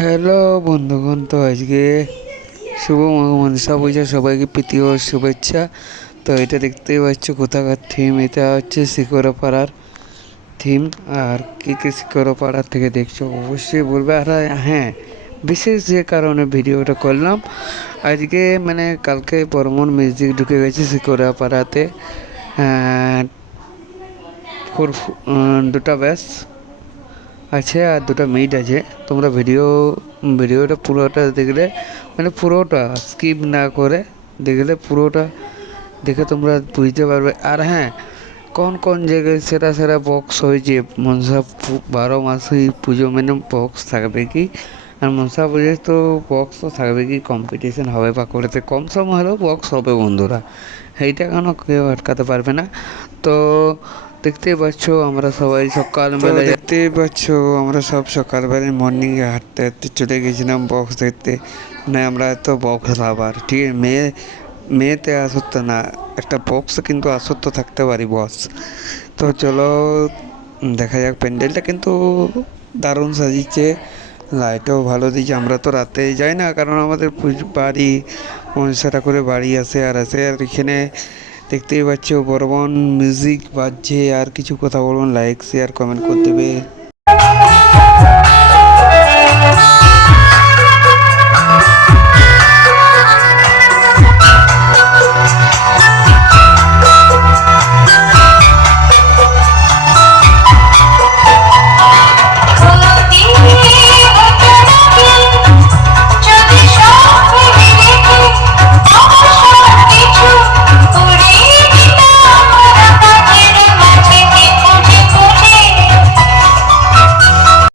Hello বন্ধুগণ, তো আজকে শুভ মনসা পূজা, সবাইকে প্রীতি ও শুভেচ্ছা। তো এটা দেখতেই পাচ্ছ কোথাকার থিম, এটা হচ্ছে শিকরপাড়ার থিম। আর কী কী শিকরপাড়ার থেকে দেখছো অবশ্যই বলবে। আর হ্যাঁ, বিশেষ যে কারণে ভিডিওটা করলাম আজকে, মানে কালকে বর্মন মিউজিক ঢুকে গেছে শিকরপাড়াতে। ফোর দুটা ব্যাস আছে আর দুটো মিট আছে। তোমরা ভিডিওটা পুরোটা দেখলে, মানে পুরোটা স্কিপ না করে দেখলে, পুরোটা দেখে তোমরা বুঝতে পারবে। আর হ্যাঁ, কোন কোন জায়গায় সেরা সেরা বক্স হয়েছে। মনসা 12 মাসেই পুজো, মানে বক্স থাকবে কি, আর মনসা পুজোয় তো বক্স তো থাকবে কি, কম্পিটিশন হবে বাঁকুড়াতে, কম সম হলেও বক্স হবে বন্ধুরা, এইটা কেন কেউ আটকাতে পারবে না। তো দেখতেই পাচ্ছ আমরা সবাই সকালবেলা দেখতেই পাচ্ছ আমরা সব সকালবেলায় মর্নিংয়ে হাঁটতে হাঁটতে চলে গেছিলাম বক্স দেখতে। মানে আমরা তো বক্স লাভার, ঠিক আছে, মেয়েতে আসক্ত না, একটা বক্স কিন্তু আসক্ত থাকতে পারি বস। তো চলো দেখা যাক। প্যান্ডেলটা কিন্তু দারুণ সাজিয়েছে, লাইটও ভালো দিয়েছে। আমরা তো রাতে যাই না, কারণ আমাদের বাড়ি মনসা করে বাড়ি আসে আর আসে। আর এখানে দেখতেই পাচ্ছ বর্মন মিউজিক বাজছে। আর কিছু কথা বলবেন, লাইক শেয়ার কমেন্ট করে দেবে।